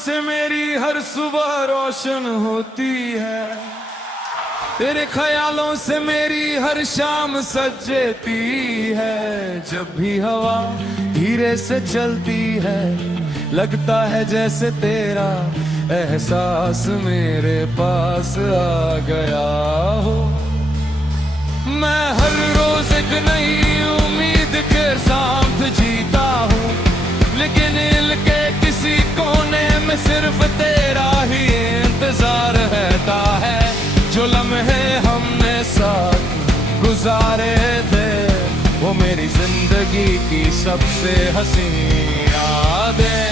से मेरी हर सुबह रोशन होती है, तेरे ख्यालों से मेरी हर शाम सजेती है। जब भी हवा धीरे से चलती है, लगता है जैसे तेरा एहसास मेरे पास आ गया हो। मैं हर रोज एक नई उम्मीद के साथ जीता हूँ, लेकिन दिल के किसी कोने में सिर्फ तेरा ही इंतजार रहता है। जो लम्हे हमने साथ गुजारे थे, वो मेरी जिंदगी की सबसे हसीन यादें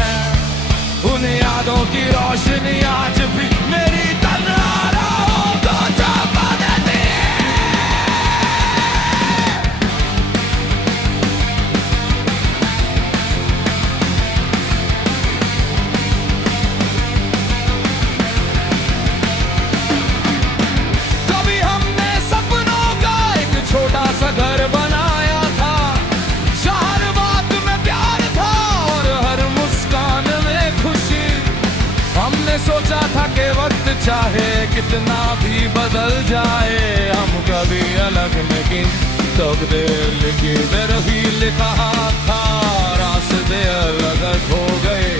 हैं। उन यादों की रोशनी आज भी मेरी तन्हा राहों को जगा देती है। कभी हमने सपनों का एक छोटा सा घर बनाया था, हर बात में प्यार था और हर मुस्कान में खुशी। हमने सोचा था कि वक्त चाहे कितना भी बदल जाए, हम कभी अलग नहीं तकदीर लिखी रही। लिखा था रास्ते अलग हो गए,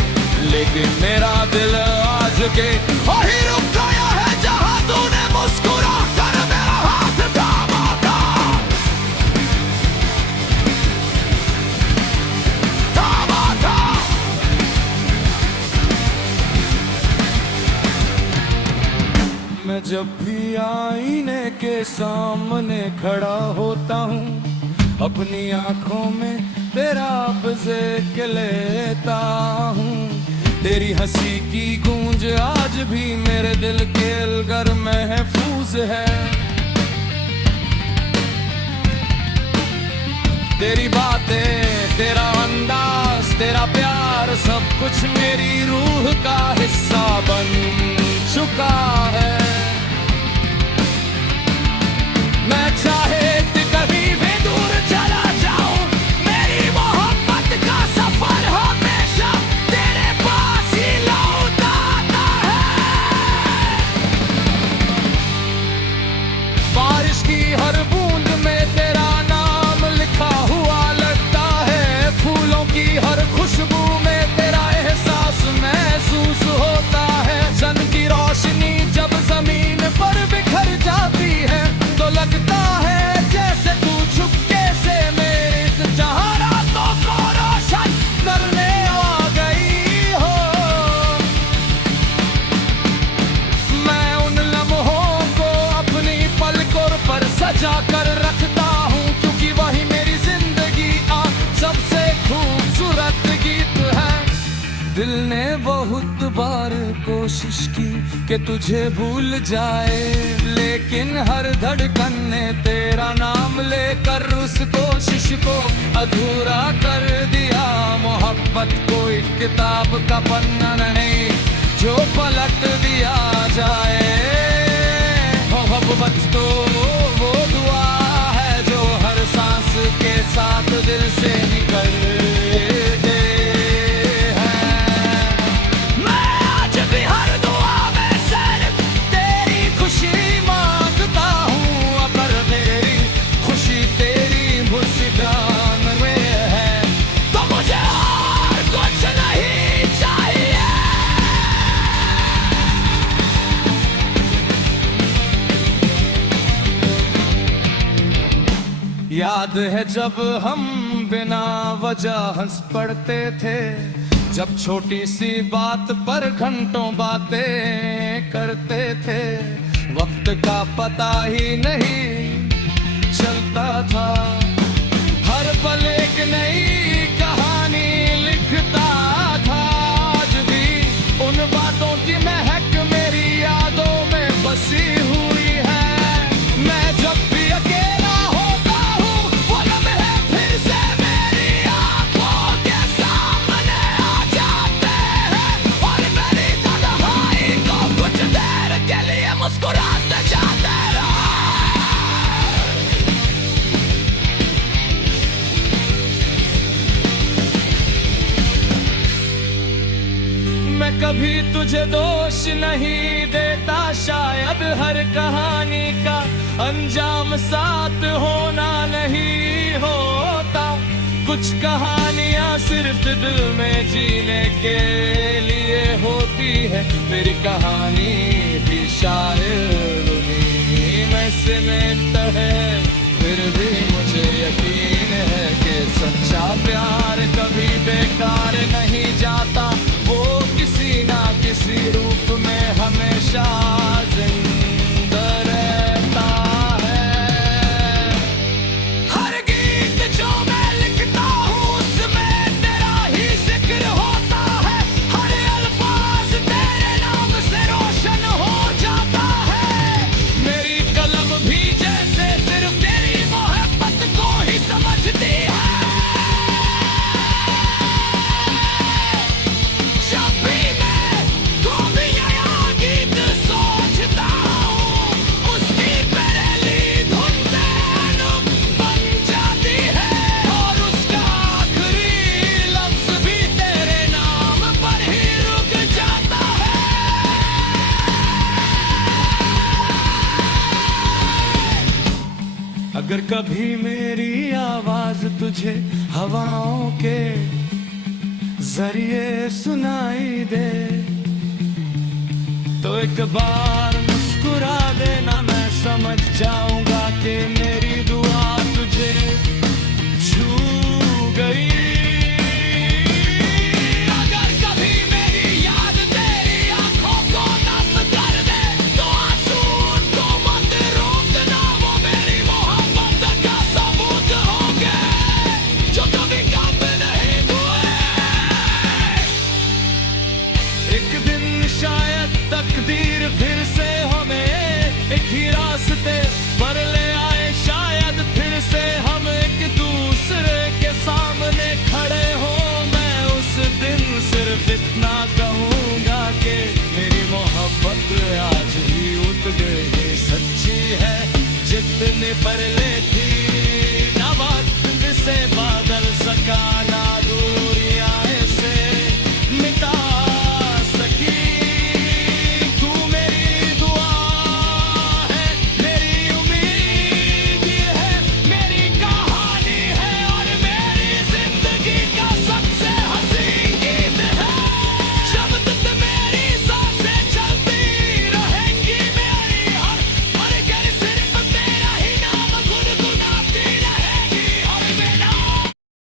लेकिन मेरा दिल आज के वही रुक गया है जहां तूने मुस्कुरा कर मेरा हाथ थामा था। मैं जब भी आईने के सामने खड़ा होता हूँ, अपनी आंखों में तेरा ज़ेक लेता हूँ। तेरी हंसी की गूंज आज भी मेरे दिल के अलगर महफूज है। तेरी बातें, तेरा अंदाज, तेरा प्यार, सब कुछ मेरी रूह का हिस्सा बन चुका है। मैं चाहे कभी भी दूर चला जाऊं, मेरी मोहब्बत का सफर हमेशा तेरे पास ही लौट आता है। बारिश की हर बूंद में तेरा नाम लिखा हुआ लगता है, फूलों की हर खुशबू में तेरा एहसास महसूस होता है। सन की रोशनी जब जमीन पर बिखर जाती है, तो लगता है जैसे तू चुपके से मेरे जहां रातों को रोशन करने आ गई हो। मैं उन लम्हों को अपनी पलकों पर सजा कर रखता हूँ, क्योंकि वही मेरी जिंदगी का सबसे खूबसूरत गीत है। दिल ने बहुत बार कोशिश की कि तुझे भूल जाए, लेकिन हर धड़कन ने तेरा नाम लेकर उस कोशिश को अधूरा कर दिया। मोहब्बत कोई किताब का पन्ना नहीं जो पलट दिया जाए, मोहब्बत तो वो दुआ है जो हर सांस के साथ दिल से निकलती है। मैं आज भी हर दुआ में सिर्फ तेरी खुशी मांगता हूँ, अगर मेरी खुशी तेरी मुस्कान में है तो मुझे और कुछ नहीं चाहिए। याद है जब हम बिना वजह हंस पड़ते थे, जब छोटी सी बात पर घंटों बातें करते थे। वक्त का पता ही नहीं चलता था, हर पल एक नई कहानी लिखता था। आज भी उन बातों की महक मेरी यादों में बसी हुई है। मैं जब भी अकेला होता हूँ, वो लम्हे फिर से मेरी आंखों के सामने आ जाते हैं, और मेरी तन्हाई को कुछ देर के लिए मुस्कुराते जाते हैं। कभी तुझे दोष नहीं देता, शायद हर कहानी का अंजाम साथ होना नहीं होता। कुछ कहानियां सिर्फ दिल में जीने के लिए होती है, मेरी कहानी भी शायद उन्हीं में सिमट है। फिर भी मुझे यकीन है कि सच्चा प्यार कभी बेकार नहीं जाता, वो किसी ना किसी रूप में हमेशा जिंदा रहता है। हर गीत जो मैं लिखता हूँ उसमें तेरा ही जिक्र होता है, हर अल्फाज तेरे नाम से रोशन हो जाता है। मेरी कलम भी जैसे सिर्फ तेरी मोहब्बत को ही समझती है। जब भी मैं गोपियाँ गीत सोचता हूँ, उसकी पहली धुन तैनूं बन जाती है, और उसका आखिरी लफ्ज भी तेरे नाम पर ही रुक जाता है। अगर कभी मेरी आवाज तुझे हवाओं के जरिए सुनाई दे, तो एक बार मुस्कुरा देना, मैं समझ जाऊंगा कि